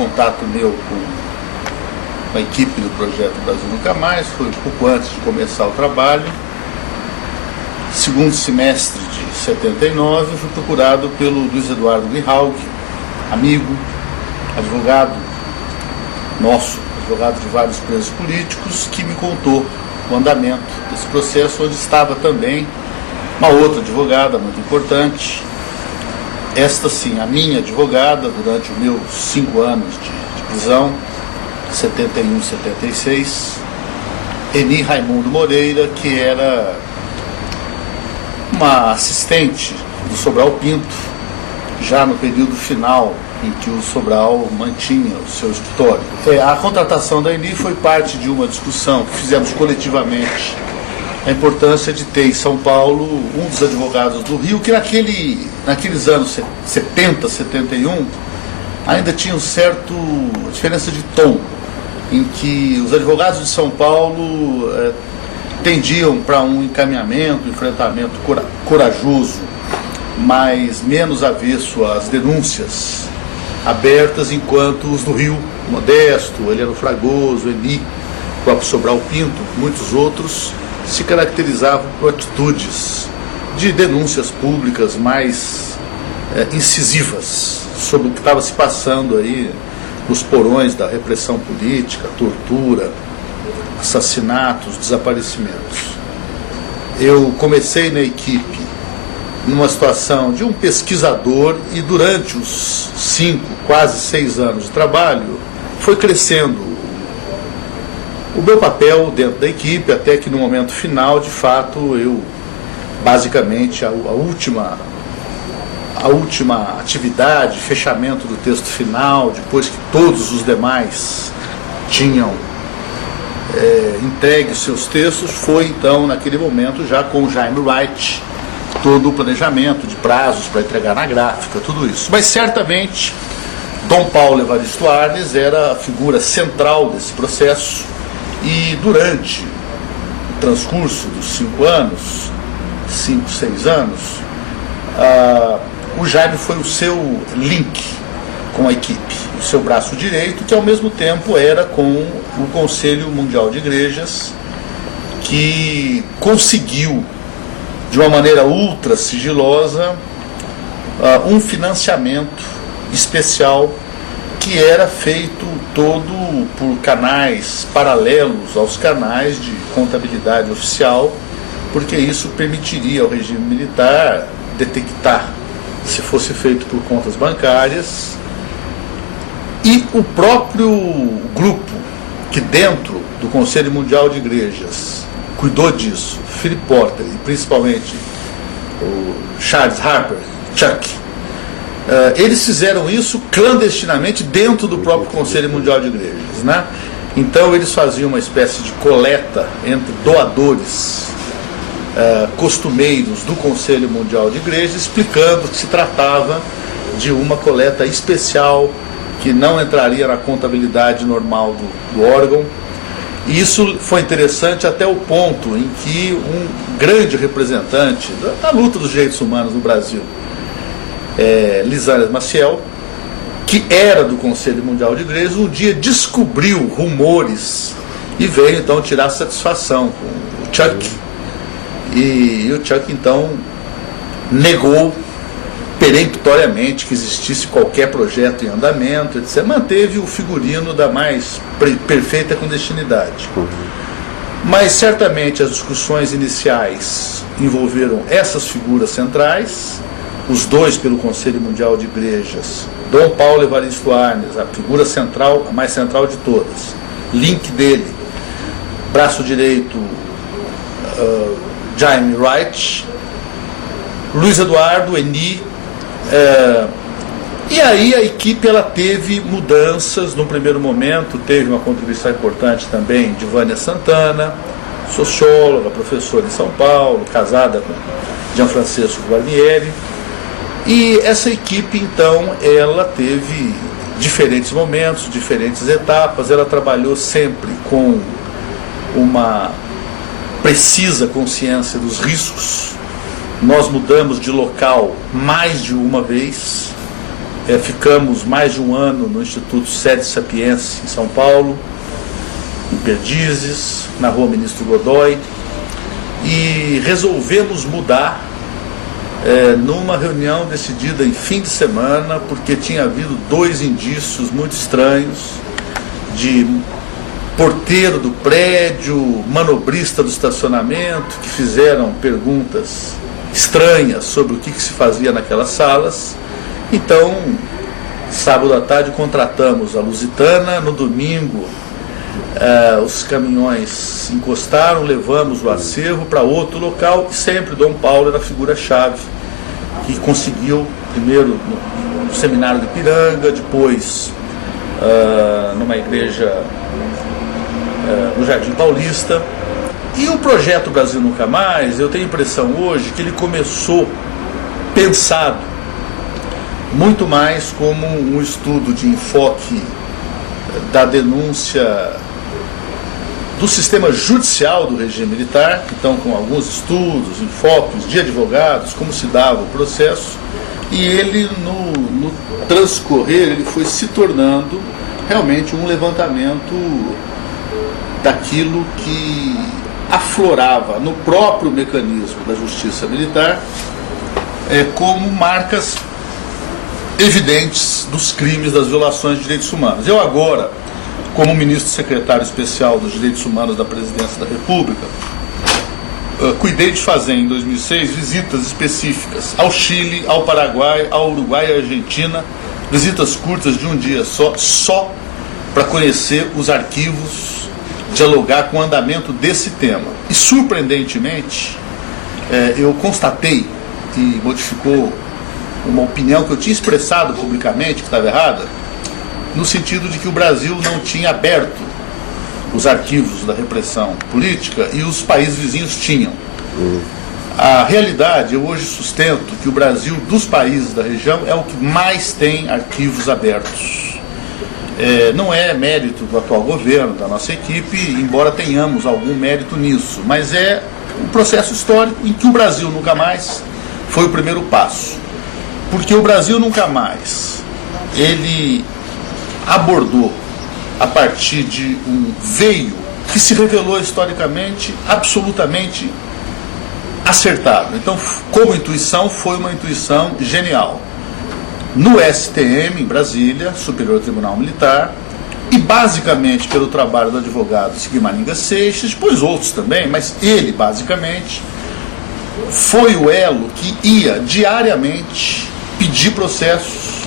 contato meu com a equipe do projeto Brasil Nunca Mais foi pouco antes de começar o trabalho. Segundo semestre de 79, fui procurado pelo Luiz Eduardo Grihaug, amigo, advogado nosso, advogado de vários presos políticos, que me contou o andamento desse processo, onde estava também uma outra advogada muito importante, esta sim, a minha advogada, durante os meus 5 anos de prisão, 71 e 76, Eni Raimundo Moreira, que era uma assistente do Sobral Pinto, já no período final em que o Sobral mantinha o seu escritório. A contratação da Eni foi parte de uma discussão que fizemos coletivamente, a importância de ter em São Paulo um dos advogados do Rio, que naqueles anos 70, 71, ainda tinha uma certa diferença de tom, em que os advogados de São Paulo tendiam para um encaminhamento, um enfrentamento corajoso, mas menos avesso às denúncias abertas, enquanto os do Rio, Modesto, Heleno Fragoso, Eni, o próprio Sobral Pinto, muitos outros, se caracterizavam por atitudes de denúncias públicas mais incisivas sobre o que estava se passando aí nos porões da repressão política, tortura, assassinatos, desaparecimentos. Eu comecei na equipe numa situação de um pesquisador e durante os 5, quase 6 anos de trabalho foi crescendo o meu papel dentro da equipe, até que no momento final, de fato, eu basicamente a última atividade, fechamento do texto final, depois que todos os demais tinham entregue seus textos, foi então naquele momento já com o Jaime Wright, todo o planejamento de prazos para entregar na gráfica, tudo isso. Mas certamente Dom Paulo Evaristo Arnes era a figura central desse processo, e durante o transcurso dos 5 anos, 5, 6 anos, o Jaime foi o seu link com a equipe, o seu braço direito, que ao mesmo tempo era com o Conselho Mundial de Igrejas, que conseguiu, de uma maneira ultra sigilosa, um financiamento especial que era feito todo por canais paralelos aos canais de contabilidade oficial, porque isso permitiria ao regime militar detectar se fosse feito por contas bancárias. E o próprio grupo que dentro do Conselho Mundial de Igrejas cuidou disso, Philip Porter e principalmente o Charles Harper, Chuck, eles fizeram isso clandestinamente dentro do próprio Conselho Mundial de Igrejas, né? Então eles faziam uma espécie de coleta entre doadores costumeiros do Conselho Mundial de Igrejas, explicando que se tratava de uma coleta especial que não entraria na contabilidade normal do órgão. E isso foi interessante até o ponto em que um grande representante da luta dos direitos humanos no Brasil, Lisânia Maciel, que era do Conselho Mundial de Igrejas, um dia descobriu rumores e veio então tirar satisfação com o Chuck. E o Chuck então negou peremptoriamente que existisse qualquer projeto em andamento, etc. Manteve o figurino da mais perfeita clandestinidade. Mas certamente as discussões iniciais envolveram essas figuras centrais, os dois pelo Conselho Mundial de Igrejas, Dom Paulo Evaristo Arnes, a figura central, a mais central de todas, link dele, braço direito, Jaime Wright, Luiz Eduardo, Eni, e aí a equipe ela teve mudanças. No primeiro momento teve uma contribuição importante também de Vânia Santana, socióloga, professora em São Paulo, casada com Gianfrancesco Guarnieri. E essa equipe então ela teve diferentes momentos, diferentes etapas. Ela trabalhou sempre com uma precisa consciência dos riscos. Nós mudamos de local mais de uma vez, Ficamos mais de um ano no Instituto Sede Sapiense, em São Paulo, em Perdizes, na Rua Ministro Godoy, e resolvemos mudar numa reunião decidida em fim de semana, porque tinha havido 2 indícios muito estranhos de porteiro do prédio, manobrista do estacionamento, que fizeram perguntas estranhas sobre o que se fazia naquelas salas. Então, sábado à tarde contratamos a Lusitana, no domingo os caminhões encostaram, levamos o acervo para outro local, e sempre Dom Paulo era a figura-chave, que conseguiu, primeiro no seminário de Ipiranga, depois numa igreja no Jardim Paulista. E o projeto Brasil Nunca Mais, eu tenho a impressão hoje que ele começou pensado muito mais como um estudo de enfoque da denúncia do sistema judicial do regime militar, então com alguns estudos, enfoques de advogados, como se dava o processo, e ele no transcorrer ele foi se tornando realmente um levantamento daquilo que aflorava no próprio mecanismo da justiça militar como marcas evidentes dos crimes, das violações de direitos humanos. Eu agora, como ministro secretário especial dos Direitos Humanos da Presidência da República, cuidei de fazer em 2006 visitas específicas ao Chile, ao Paraguai, ao Uruguai e à Argentina, visitas curtas de um dia só para conhecer os arquivos, dialogar com o andamento desse tema. E, surpreendentemente, eu constatei, e modificou uma opinião que eu tinha expressado publicamente, que estava errada, no sentido de que o Brasil não tinha aberto os arquivos da repressão política e os países vizinhos tinham. A realidade, eu hoje sustento que o Brasil, dos países da região, é o que mais tem arquivos abertos. Não é mérito do atual governo, da nossa equipe, embora tenhamos algum mérito nisso, mas é um processo histórico em que o Brasil Nunca Mais foi o primeiro passo. Porque o Brasil Nunca Mais, ele abordou a partir de um veio que se revelou historicamente absolutamente acertado. Então, como intuição, foi uma intuição genial. No STM, em Brasília, Superior Tribunal Militar, e basicamente pelo trabalho do advogado Sigmaringa Seixas, depois outros também, mas ele basicamente foi o elo que ia diariamente pedir processos,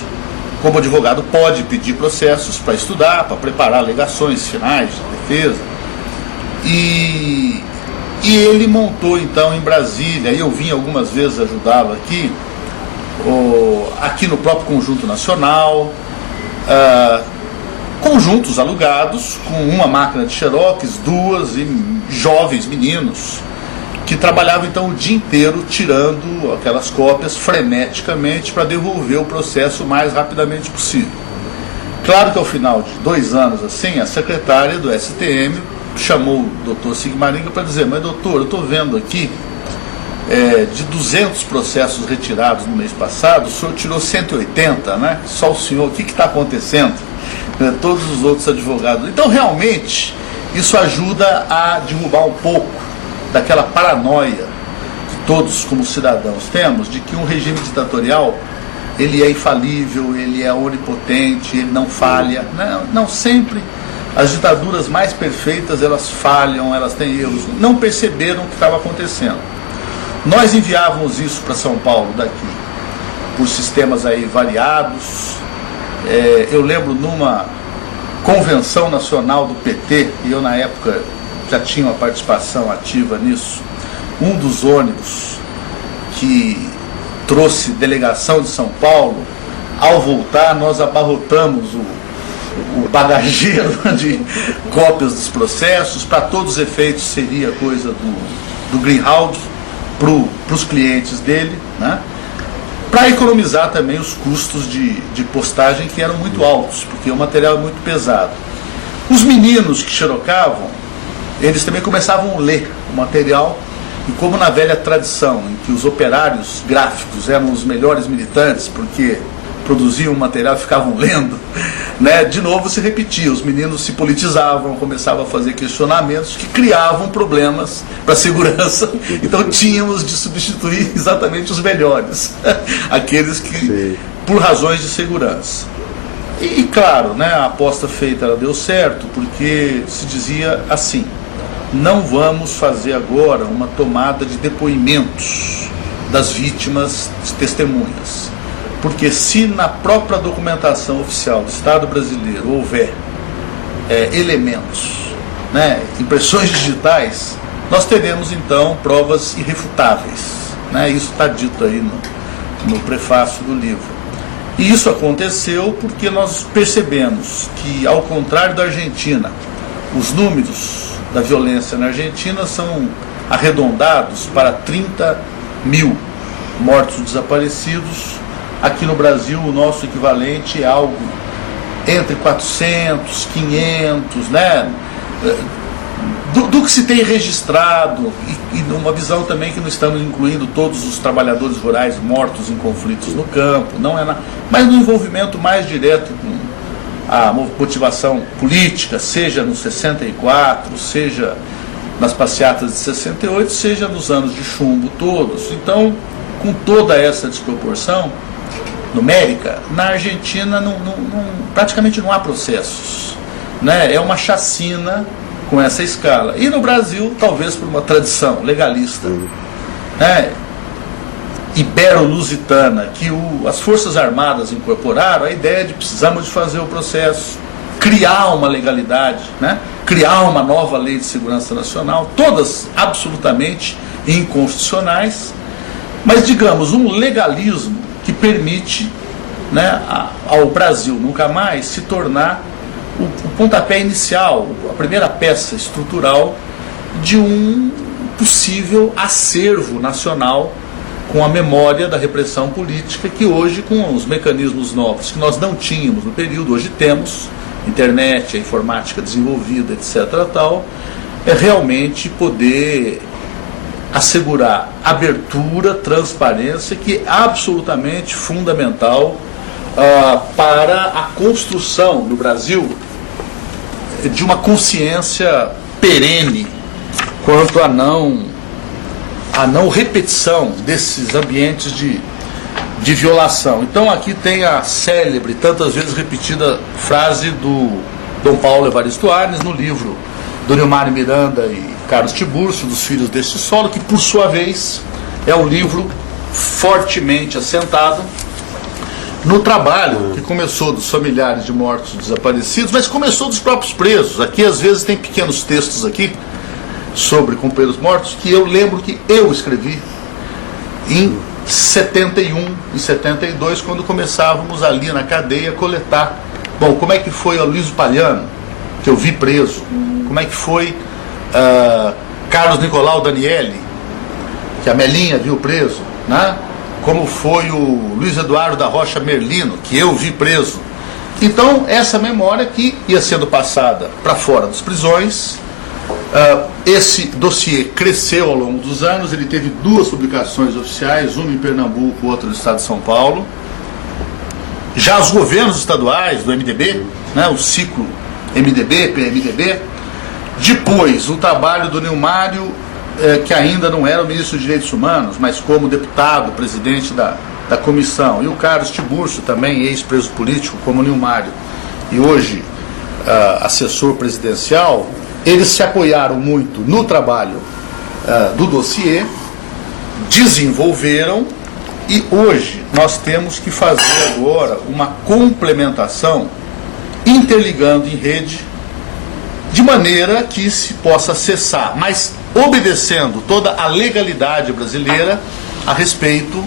como advogado pode pedir processos para estudar, para preparar alegações finais de defesa. E ele montou então em Brasília, e eu vim algumas vezes ajudá-lo aqui no próprio Conjunto Nacional, conjuntos alugados com uma máquina de xerox, 2 e jovens meninos que trabalhavam então o dia inteiro tirando aquelas cópias freneticamente para devolver o processo o mais rapidamente possível. Claro que ao final de 2 anos assim, a secretária do STM chamou o doutor Sigmaringa para dizer: mas doutor, eu estou vendo aqui de 200 processos retirados no mês passado, o senhor tirou 180, né? Só o senhor, o que está acontecendo? Todos os outros advogados. Então realmente isso ajuda a derrubar um pouco daquela paranoia que todos como cidadãos temos, de que um regime ditatorial ele é infalível, ele é onipotente, ele não falha. Não sempre. As ditaduras mais perfeitas, elas falham, elas têm erros. Não perceberam o que estava acontecendo. Nós enviávamos isso para São Paulo daqui, por sistemas aí variados. Eu lembro numa convenção nacional do PT, e eu na época já tinha uma participação ativa nisso, um dos ônibus que trouxe delegação de São Paulo, ao voltar nós abarrotamos o bagageiro de cópias dos processos. Para todos os efeitos seria coisa do Greenhalgh para os clientes dele, né? Para economizar também os custos de postagem, que eram muito altos, porque o material é muito pesado. Os meninos que xerocavam, eles também começavam a ler o material, e como na velha tradição, em que os operários gráficos eram os melhores militantes, porque produziam material, ficavam lendo, né? De novo se repetia, os meninos se politizavam, começavam a fazer questionamentos que criavam problemas para a segurança, então tínhamos de substituir exatamente os melhores, aqueles que, sim, por razões de segurança. E claro, né, a aposta feita ela deu certo, porque se dizia assim: não vamos fazer agora uma tomada de depoimentos das vítimas, de testemunhas, porque se na própria documentação oficial do Estado brasileiro houver elementos, né, impressões digitais, nós teremos então provas irrefutáveis, né? Isso está dito aí no prefácio do livro. E isso aconteceu porque nós percebemos que, ao contrário da Argentina, os números da violência na Argentina são arredondados para 30 mil mortos desaparecidos. Aqui no Brasil, o nosso equivalente é algo entre 400, 500, né? Do que se tem registrado, e numa visão também que não estamos incluindo todos os trabalhadores rurais mortos em conflitos no campo, não é mas no envolvimento mais direto com a motivação política, seja no 64, seja nas passeatas de 68, seja nos anos de chumbo todos. Então, com toda essa desproporção numérica, na Argentina praticamente não há processos, né? É uma chacina com essa escala. E no Brasil, talvez por uma tradição legalista, né, ibero-lusitana, que as Forças Armadas incorporaram a ideia de precisamos de fazer o processo, criar uma legalidade, né, criar uma nova lei de segurança nacional, todas absolutamente inconstitucionais, mas, digamos, um legalismo que permite, né, ao Brasil nunca mais se tornar o pontapé inicial, a primeira peça estrutural de um possível acervo nacional com a memória da repressão política, que hoje, com os mecanismos novos que nós não tínhamos no período, hoje temos, internet, a informática desenvolvida, etc. tal, é realmente poder assegurar abertura, transparência, que é absolutamente fundamental para a construção no Brasil de uma consciência perene quanto à não repetição desses ambientes de violação. Então aqui tem a célebre, tantas vezes repetida frase do Dom Paulo Evaristo Arnes no livro do Nilmário Miranda e Carlos Tiburcio, Dos Filhos deste Solo, que por sua vez é um livro fortemente assentado no trabalho que começou dos familiares de mortos desaparecidos, mas começou dos próprios presos. Aqui às vezes tem pequenos textos aqui sobre companheiros mortos que eu lembro que eu escrevi em 71, em 72, quando começávamos ali na cadeia a coletar. Bom, como é que foi o Luiz Palhano, que eu vi preso? Como é que foi Carlos Nicolau Daniele, que a Melinha viu preso, né? Como foi o Luiz Eduardo da Rocha Merlino, que eu vi preso. Então, essa memória que ia sendo passada para fora das prisões. Esse dossiê cresceu ao longo dos anos, ele teve 2 publicações oficiais, uma em Pernambuco, outra no estado de São Paulo. Já os governos estaduais do MDB, né, o ciclo MDB, PMDB, depois o trabalho do Nilmário, que ainda não era o ministro dos Direitos Humanos, mas como deputado, presidente da comissão, e o Carlos Tiburcio, também ex-preso político, como Nilmário, e hoje assessor presidencial. Eles se apoiaram muito no trabalho do dossiê, desenvolveram, e hoje nós temos que fazer agora uma complementação, interligando em rede, de maneira que se possa acessar, mas obedecendo toda a legalidade brasileira a respeito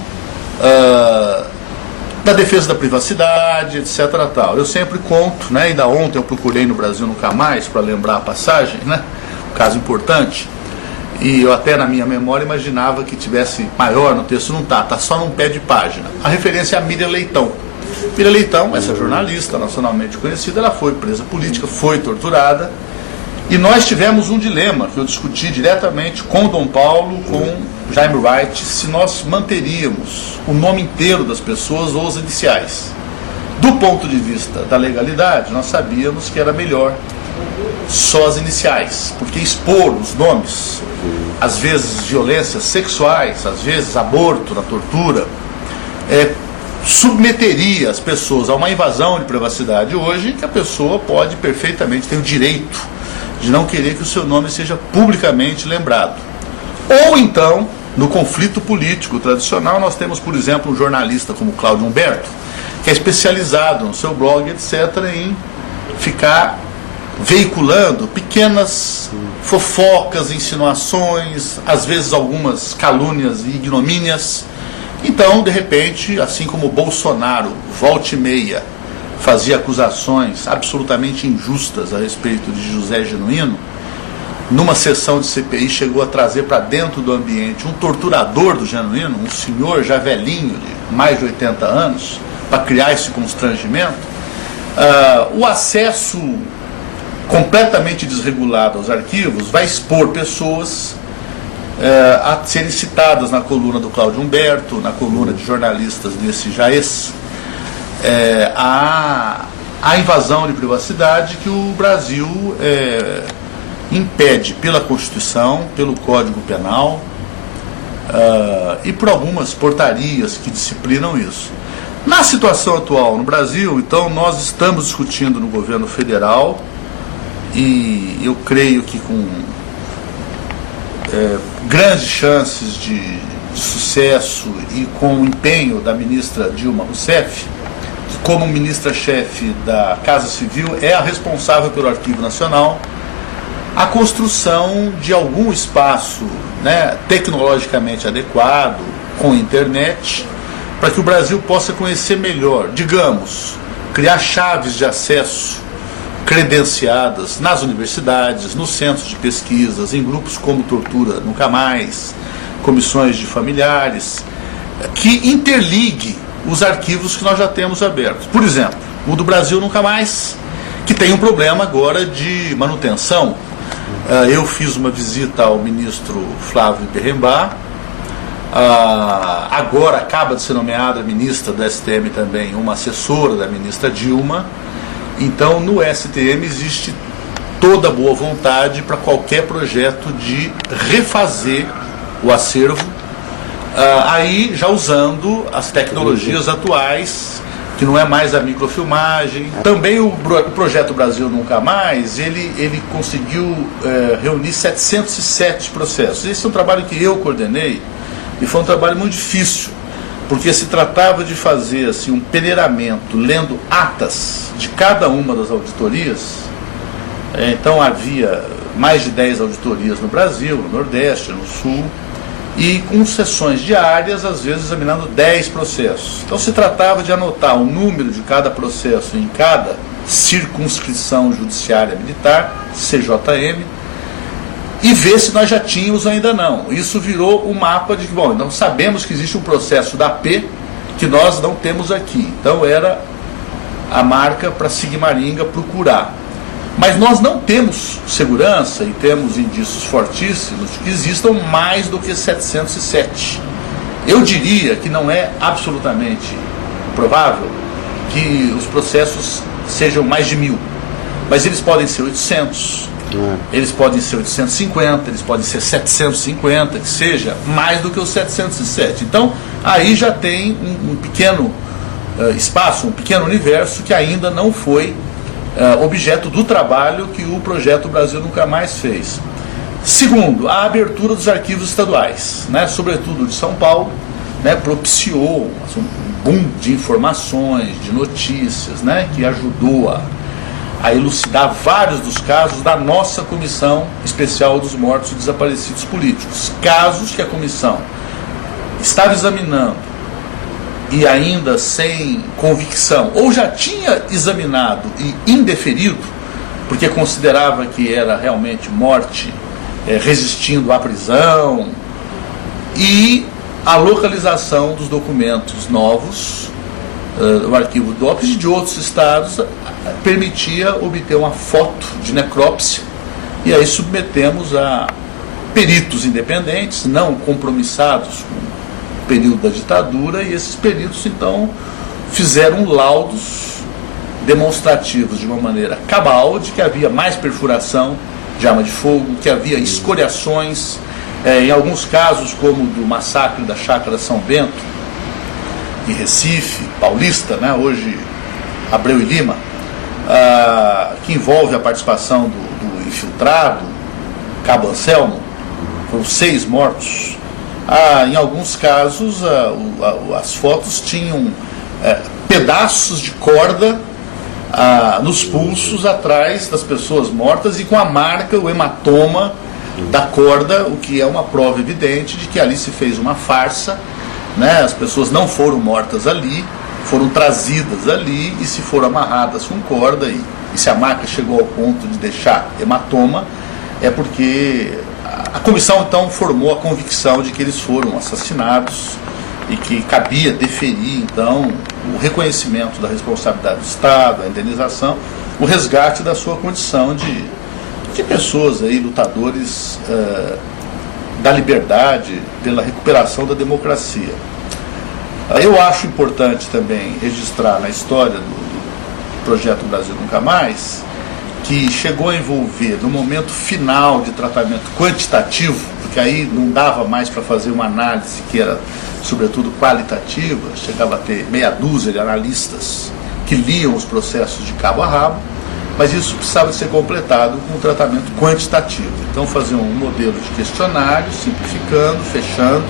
da defesa da privacidade, etc. Tal. Eu sempre conto, né, ainda ontem eu procurei no Brasil Nunca Mais para lembrar a passagem, né, um caso importante, e eu até na minha memória imaginava que tivesse maior no texto, não está só num pé de página. A referência é a Miriam Leitão. Miriam Leitão, essa jornalista nacionalmente conhecida, ela foi presa política, foi torturada, e nós tivemos um dilema que eu discuti diretamente com Dom Paulo, com Jaime Wright, se nós manteríamos o nome inteiro das pessoas ou os iniciais. Do ponto de vista da legalidade, nós sabíamos que era melhor só as iniciais, porque expor os nomes, às vezes violências sexuais, às vezes aborto, na tortura, submeteria as pessoas a uma invasão de privacidade hoje, que a pessoa pode perfeitamente ter o direito de não querer que o seu nome seja publicamente lembrado. Ou então, no conflito político tradicional, nós temos, por exemplo, um jornalista como Cláudio Humberto, que é especializado no seu blog, etc., em ficar veiculando pequenas fofocas, insinuações, às vezes algumas calúnias e ignomínias. Então, de repente, assim como Bolsonaro, volta e meia, fazia acusações absolutamente injustas a respeito de José Genuíno, numa sessão de CPI chegou a trazer para dentro do ambiente um torturador do Genuíno, um senhor já velhinho, de mais de 80 anos, para criar esse constrangimento. O acesso completamente desregulado aos arquivos vai expor pessoas a serem citadas na coluna do Cláudio Humberto, na coluna de jornalistas desse Jaez, a invasão de privacidade que o Brasil impede pela Constituição, pelo Código Penal e por algumas portarias que disciplinam isso. Na situação atual no Brasil, então, nós estamos discutindo no governo federal, e eu creio que com grandes chances de sucesso e com o empenho da ministra Dilma Rousseff, que como ministra-chefe da Casa Civil é a responsável pelo Arquivo Nacional, a construção de algum espaço, né, tecnologicamente adequado, com internet, para que o Brasil possa conhecer melhor, digamos, criar chaves de acesso credenciadas nas universidades, nos centros de pesquisas, em grupos como Tortura Nunca Mais, comissões de familiares, que interligue os arquivos que nós já temos abertos. Por exemplo, o do Brasil Nunca Mais, que tem um problema agora de manutenção. Eu fiz uma visita ao ministro Flávio Berrembá, agora acaba de ser nomeada ministra do STM também, uma assessora da ministra Dilma. Então, no STM existe toda a boa vontade para qualquer projeto de refazer o acervo, aí já usando as tecnologias atuais, que não é mais a microfilmagem. Também o projeto Brasil Nunca Mais, ele conseguiu reunir 707 processos. Esse é um trabalho que eu coordenei e foi um trabalho muito difícil, porque se tratava de fazer assim, um peneiramento, lendo atas de cada uma das auditorias. Então havia mais de 10 auditorias no Brasil, no Nordeste, no Sul, e com sessões diárias, às vezes examinando 10 processos. Então se tratava de anotar o número de cada processo em cada circunscrição judiciária militar, CJM, e ver se nós já tínhamos ou ainda não. Isso virou um mapa de que, bom, então sabemos que existe um processo da P que nós não temos aqui. Então era a marca para Sigmaringa procurar. Mas nós não temos segurança e temos indícios fortíssimos de que existam mais do que 707. Eu diria que não é absolutamente provável que os processos sejam mais de 1000, mas eles podem ser 800. Eles podem ser 850, eles podem ser 750, que seja mais do que os 707. Então, aí já tem um pequeno espaço, um pequeno universo que ainda não foi objeto do trabalho que o projeto Brasil Nunca Mais fez. Segundo, a abertura dos arquivos estaduais, né, sobretudo de São Paulo, né, propiciou um boom de informações, de notícias, né, que ajudou a elucidar vários dos casos da nossa Comissão Especial dos Mortos e Desaparecidos Políticos. Casos que a comissão estava examinando e ainda sem convicção, ou já tinha examinado e indeferido, porque considerava que era realmente morte resistindo à prisão, e a localização dos documentos novos do arquivo DOPS e de outros estados permitia obter uma foto de necrópsia, e aí submetemos a peritos independentes, não compromissados com o período da ditadura, e esses peritos então fizeram laudos demonstrativos de uma maneira cabal de que havia mais perfuração de arma de fogo, que havia escoriações, em alguns casos, como do massacre da Chácara São Bento, em Recife, Paulista, né, hoje Abreu e Lima, que envolve a participação do infiltrado, Cabo Anselmo, foram 6 mortos. Em alguns casos, as fotos tinham pedaços de corda nos pulsos atrás das pessoas mortas e com a marca, o hematoma da corda, o que é uma prova evidente de que ali se fez uma farsa, né? As pessoas não foram mortas ali, foram trazidas ali e se foram amarradas com corda e se a marca chegou ao ponto de deixar hematoma, é porque a comissão então formou a convicção de que eles foram assassinados e que cabia deferir então o reconhecimento da responsabilidade do Estado, a indenização, o resgate da sua condição de pessoas aí, lutadores da liberdade, pela recuperação da democracia. Eu acho importante também registrar na história do Projeto Brasil Nunca Mais, que chegou a envolver, no momento final de tratamento quantitativo, porque aí não dava mais para fazer uma análise que era, sobretudo, qualitativa, chegava a ter meia dúzia de analistas que liam os processos de cabo a rabo, mas isso precisava ser completado com um tratamento quantitativo. Então, fazer um modelo de questionário, simplificando, fechando,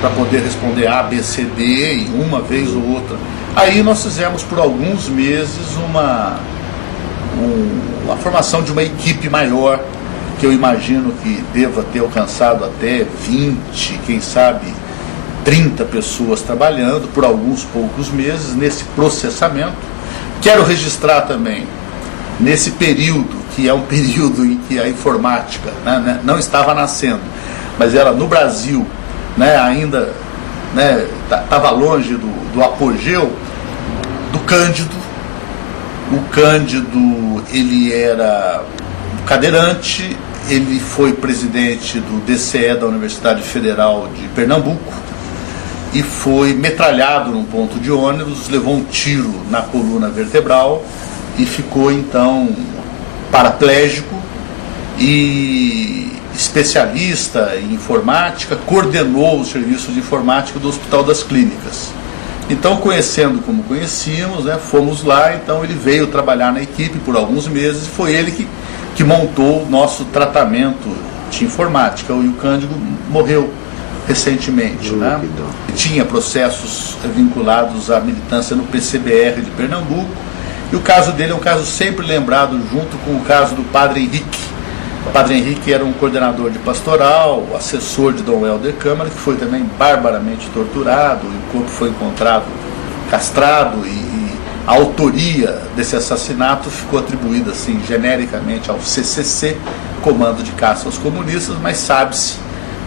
para poder responder A, B, C, D, e uma vez ou outra. Aí nós fizemos por alguns meses uma formação de uma equipe maior, que eu imagino que deva ter alcançado até 20, quem sabe 30 pessoas trabalhando por alguns poucos meses nesse processamento. Quero registrar também, nesse período, que é um período em que a informática não estava nascendo, mas ela no Brasil ainda estava longe do apogeu, do Cândido. O Cândido, ele era cadeirante, ele foi presidente do DCE da Universidade Federal de Pernambuco e foi metralhado num ponto de ônibus, levou um tiro na coluna vertebral e ficou então paraplégico e especialista em informática, coordenou o serviço de informática do Hospital das Clínicas. Então, conhecendo como conhecíamos, fomos lá, então ele veio trabalhar na equipe por alguns meses e foi ele que montou o nosso tratamento de informática. E o Cândido morreu recentemente. Tinha processos vinculados à militância no PCBR de Pernambuco, e o caso dele é um caso sempre lembrado junto com o caso do Padre Henrique. O Padre Henrique era um coordenador de pastoral, assessor de Dom Helder Câmara, que foi também barbaramente torturado, e o corpo foi encontrado castrado, e a autoria desse assassinato ficou atribuída assim, genericamente ao CCC, Comando de Caça aos Comunistas, mas sabe-se,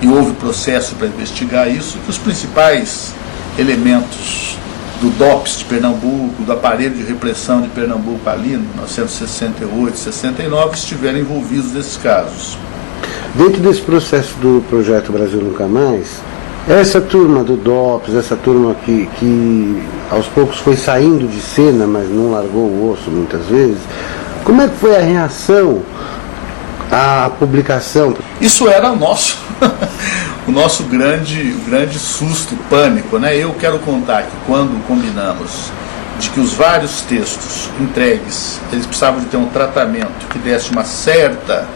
e houve processo para investigar isso, que os principais elementos do DOPS de Pernambuco, do aparelho de repressão de Pernambuco ali, em 1968, 69, estiveram envolvidos nesses casos. Dentro desse processo do Projeto Brasil Nunca Mais, essa turma do DOPS, essa turma que aos poucos foi saindo de cena, mas não largou o osso muitas vezes, como é que foi a reação à publicação? Isso era o nosso grande susto, pânico, Eu quero contar que quando combinamos de que os vários textos entregues, eles precisavam de ter um tratamento que desse uma certa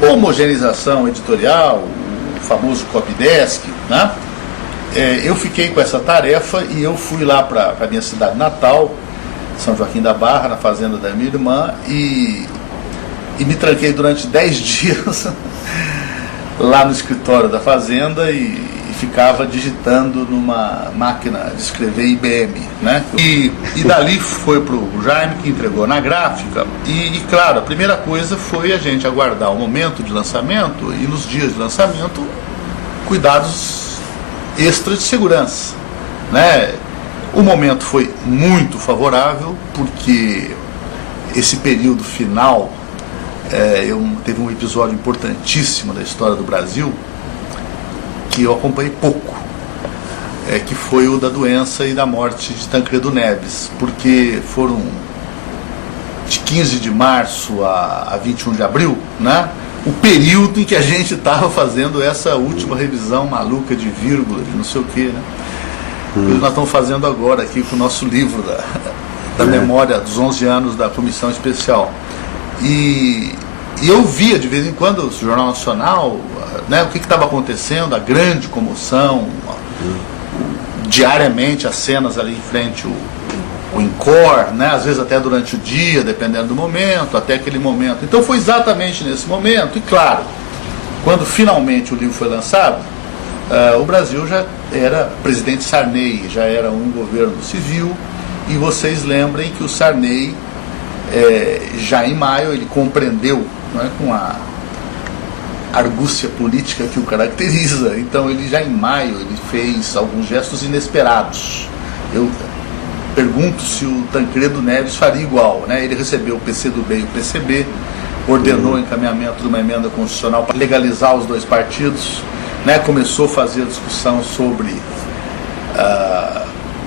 homogeneização editorial, o famoso copydesk, eu fiquei com essa tarefa e eu fui lá para a minha cidade natal, São Joaquim da Barra, na fazenda da minha irmã, e me tranquei durante 10 dias lá no escritório da fazenda e ficava digitando numa máquina de escrever IBM, E dali foi para o Jaime, que entregou na gráfica, e claro, a primeira coisa foi a gente aguardar o momento de lançamento e nos dias de lançamento, cuidados extras de segurança, O momento foi muito favorável, porque esse período final, teve um episódio importantíssimo da história do Brasil que eu acompanhei pouco. que foi o da doença e da morte de Tancredo Neves, porque foram de 15 de março a 21 de abril, né? O período em que a gente estava fazendo essa última revisão maluca de vírgula, de não sei o quê, né? Que nós estamos fazendo agora aqui com o nosso livro da memória dos 11 anos da Comissão Especial. E eu via de vez em quando o Jornal Nacional, né, o que estava acontecendo, a grande comoção, diariamente as cenas ali em frente o INCOR, né, às vezes até durante o dia, dependendo do momento, até aquele momento. Então foi exatamente nesse momento, e claro, quando finalmente o livro foi lançado, o Brasil já era, presidente Sarney já era um governo civil, e vocês lembrem que o Sarney, já em maio, ele compreendeu, né, com a argúcia política que o caracteriza, então ele já em maio ele fez alguns gestos inesperados. Eu pergunto se o Tancredo Neves faria igual, né? Ele recebeu o PCdoB e o PCB, ordenou o encaminhamento de uma emenda constitucional para legalizar os dois partidos, né? Começou a fazer a discussão sobre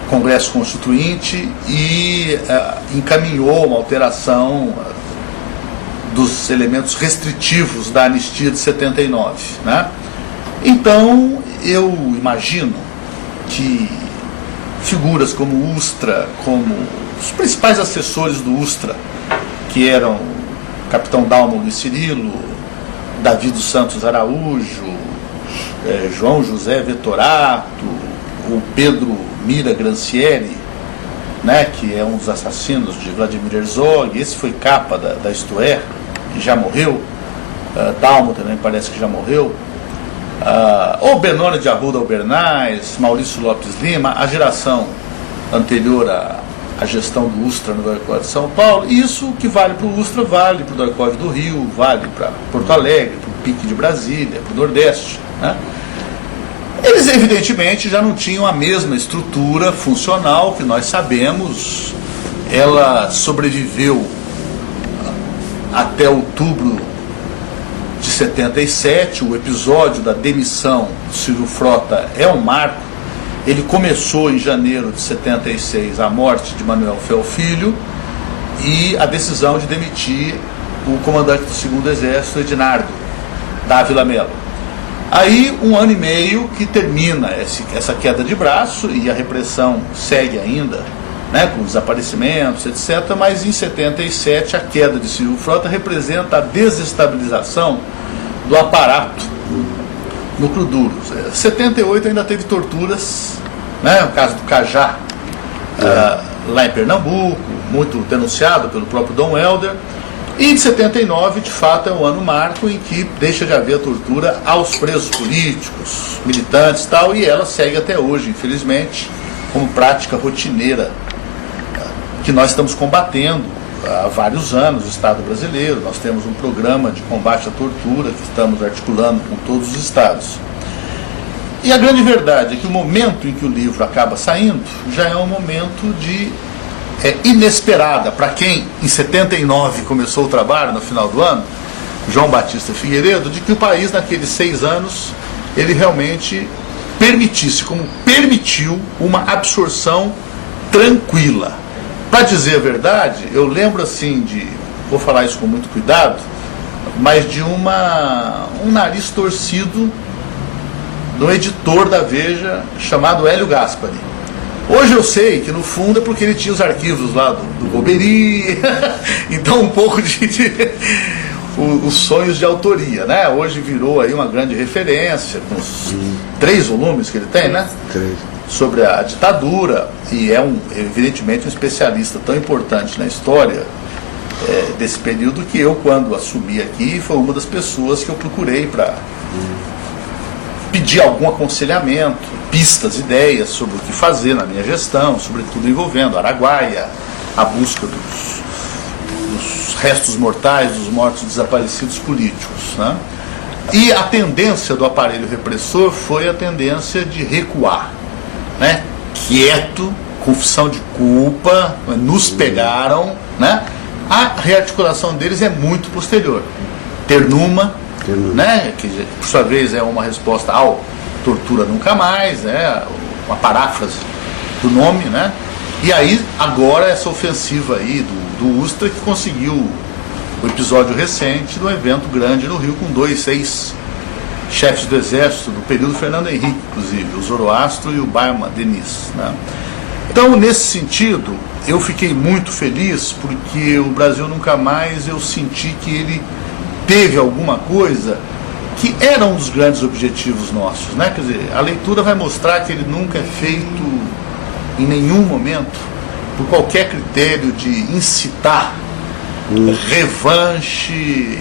Congresso Constituinte e encaminhou uma alteração dos elementos restritivos da anistia de 79, né? Então eu imagino que figuras como Ustra, como os principais assessores do Ustra, que eram o capitão Dalmo Luiz Cirilo, Davi dos Santos Araújo, João José Vettorato, o Pedro Mira Grancieri, né, que é um dos assassinos de Vladimir Herzog, esse foi capa da Isto É, que já morreu, Dalmo também parece que já morreu, ou Benoni de Arruda Albernaz, Maurício Lopes Lima, a geração anterior à gestão do Ustra no Darcov de São Paulo. E isso que vale para o Ustra, vale para o Darcov do Rio, vale para Porto Alegre, para o PIC de Brasília, para o Nordeste, né? Eles evidentemente já não tinham a mesma estrutura funcional que nós sabemos. Ela sobreviveu até outubro de 77, o episódio da demissão do Silvio Frota é um marco. Ele começou em janeiro de 76, a morte de Manuel Fel Filho e a decisão de demitir o comandante do 2º Exército, Ednardo Dávila Mello. Aí, um ano e meio que termina essa queda de braço e a repressão segue ainda, né, com desaparecimentos, etc. Mas em 77, a queda de Silvio Frota representa a desestabilização do aparato núcleo duro. 78 ainda teve torturas, né, o caso do Cajá, lá em Pernambuco, muito denunciado pelo próprio Dom Helder. E de 79, de fato, é um ano marco em que deixa de haver tortura aos presos políticos, militantes e tal, e ela segue até hoje, infelizmente, como prática rotineira que nós estamos combatendo há vários anos no Estado brasileiro. Nós temos um programa de combate à tortura que estamos articulando com todos os estados. E a grande verdade é que o momento em que o livro acaba saindo já é um momento de inesperada para quem em 79 começou o trabalho no final do ano, João Batista Figueiredo, de que o país naqueles 6 anos ele realmente permitisse, como permitiu, uma absorção tranquila. Para dizer a verdade, eu lembro assim vou falar isso com muito cuidado, mas de um nariz torcido do editor da Veja chamado Hélio Gaspari. Hoje eu sei que no fundo é porque ele tinha os arquivos lá do Golbery, então um pouco os sonhos de autoria, né? Hoje virou aí uma grande referência, com os 3 volumes que ele tem, né? 3. Sobre a ditadura, e é evidentemente um especialista tão importante na história desse período que eu, quando assumi aqui, foi uma das pessoas que eu procurei para pedir algum aconselhamento, pistas, ideias sobre o que fazer na minha gestão, sobretudo envolvendo Araguaia, a busca dos restos mortais dos mortos desaparecidos políticos, né? E a tendência do aparelho repressor foi a tendência de recuar, né? Quieto, confissão de culpa, nos pegaram, né? A rearticulação deles é muito posterior. Ternuma, né, que por sua vez é uma resposta ao Tortura Nunca Mais, né, uma paráfrase do nome, né? E aí, agora, essa ofensiva aí do Ustra, que conseguiu o episódio recente do evento grande no Rio, com 2 ex-chefes do Exército, do período Fernando Henrique, inclusive, o Zoroastro e o Barma Denis, né? Então, nesse sentido, eu fiquei muito feliz, porque o Brasil Nunca Mais, eu senti que ele teve alguma coisa que era um dos grandes objetivos nossos, né? Quer dizer, a leitura vai mostrar que ele nunca é feito em nenhum momento por qualquer critério de incitar revanche,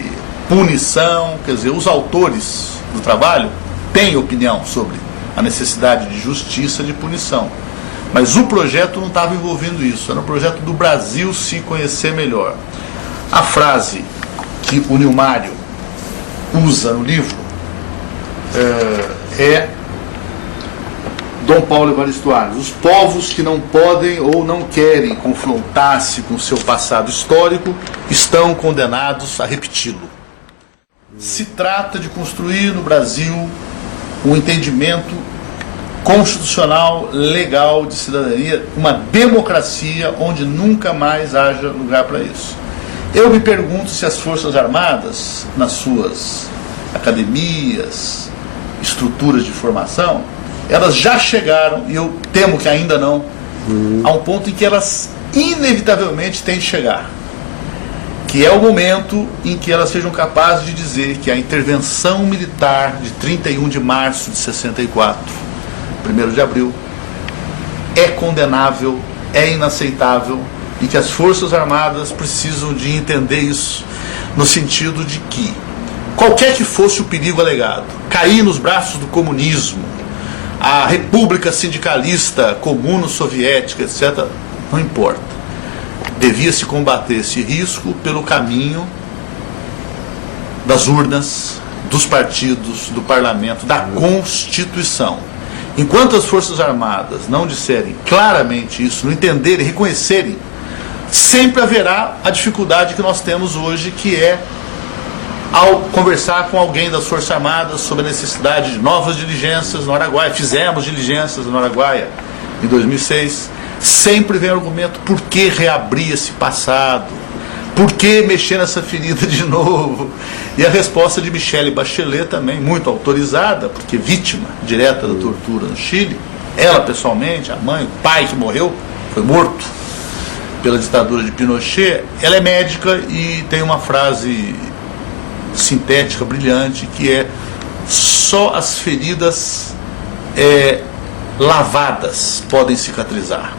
punição. Quer dizer, os autores do trabalho têm opinião sobre a necessidade de justiça, de punição, mas o projeto não estava envolvendo isso, era um projeto do Brasil se conhecer melhor. A frase que o Nilmário usa no livro é Dom Paulo Evaristo Arnes: os povos que não podem ou não querem confrontar-se com seu passado histórico estão condenados a repeti-lo. Se trata de construir no Brasil um entendimento constitucional, legal, de cidadania, uma democracia onde nunca mais haja lugar para isso. Eu me pergunto se as Forças Armadas, nas suas academias, estruturas de formação, elas já chegaram, e eu temo que ainda não, a um ponto em que elas inevitavelmente têm de chegar, que é o momento em que elas sejam capazes de dizer que a intervenção militar de 31 de março de 64, 1º de abril, é condenável, é inaceitável, e que as Forças Armadas precisam de entender isso, no sentido de que, qualquer que fosse o perigo alegado, cair nos braços do comunismo, a república sindicalista comuno-soviética, etc., não importa. Devia-se combater esse risco pelo caminho das urnas, dos partidos, do parlamento, da Constituição. Enquanto as Forças Armadas não disserem claramente isso, não entenderem, reconhecerem, sempre haverá a dificuldade que nós temos hoje, que é, ao conversar com alguém das Forças Armadas sobre a necessidade de novas diligências no Araguaia, fizemos diligências no Araguaia em 2006, sempre vem o argumento: por que reabrir esse passado? Por que mexer nessa ferida de novo? E a resposta de Michelle Bachelet também, muito autorizada, porque vítima direta da tortura no Chile, ela pessoalmente, a mãe, o pai que morreu, foi morto pela ditadura de Pinochet. Ela é médica e tem uma frase sintética, brilhante, que é: só as feridas lavadas podem cicatrizar.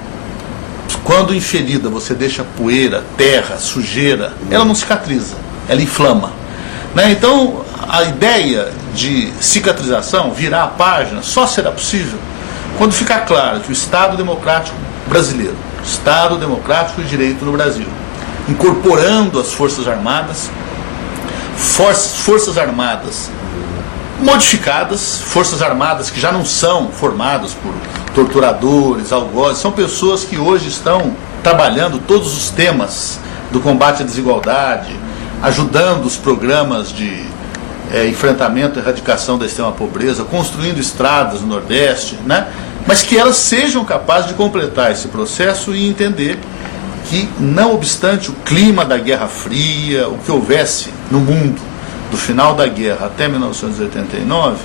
Quando em ferida você deixa poeira, terra, sujeira, ela não cicatriza, ela inflama, né? Então, a ideia de cicatrização, virar a página, só será possível quando ficar claro que o Estado Democrático Brasileiro, Estado Democrático de Direito no Brasil, incorporando as Forças Armadas, Forças Armadas modificadas, Forças Armadas que já não são formadas por torturadores, algozes, são pessoas que hoje estão trabalhando todos os temas do combate à desigualdade, ajudando os programas de enfrentamento e erradicação da extrema pobreza, construindo estradas no Nordeste, né? Mas que elas sejam capazes de completar esse processo e entender que, não obstante o clima da Guerra Fria, o que houvesse no mundo do final da guerra até 1989,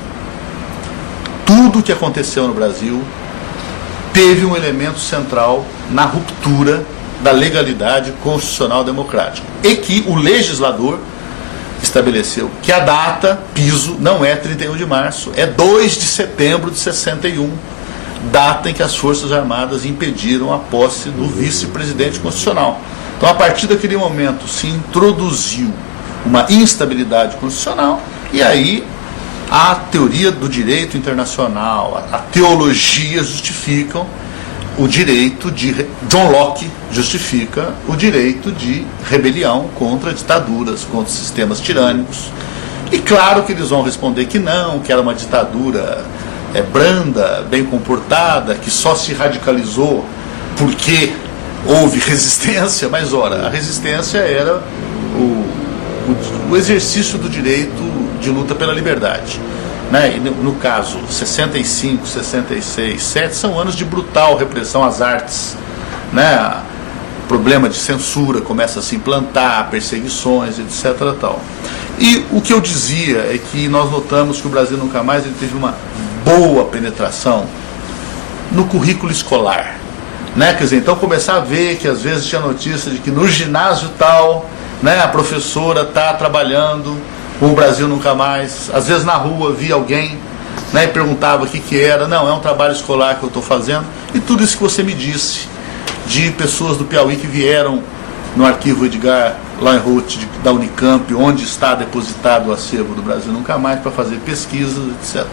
tudo o que aconteceu no Brasil teve um elemento central na ruptura da legalidade constitucional democrática, e que o legislador estabeleceu que a data piso não é 31 de março, é 2 de setembro de 61, data em que as Forças Armadas impediram a posse do vice-presidente constitucional. Então, a partir daquele momento, se introduziu uma instabilidade constitucional, e aí a teoria do direito internacional, a teologia justificam o direito de... John Locke justifica o direito de rebelião contra ditaduras, contra sistemas tirânicos. E claro que eles vão responder que não, que era uma ditadura branda, bem comportada, que só se radicalizou porque houve resistência. Mas, ora, a resistência era o exercício do direito de luta pela liberdade. né? E no caso, 65, 66, 7 são anos de brutal repressão às artes, né? O problema de censura começa a se implantar, perseguições, etc. Tal. E o que eu dizia é que nós notamos que o Brasil Nunca Mais ele teve uma boa penetração no currículo escolar, né? Quer dizer, então começar a ver que às vezes tinha notícia de que no ginásio tal, né, a professora está trabalhando com o Brasil Nunca Mais. Às vezes na rua via alguém, né, e perguntava o que era. Não, é um trabalho escolar que eu estou fazendo. E tudo isso que você me disse, de pessoas do Piauí que vieram no arquivo Edgar Leinroth da Unicamp, onde está depositado o acervo do Brasil Nunca Mais, para fazer pesquisas, etc.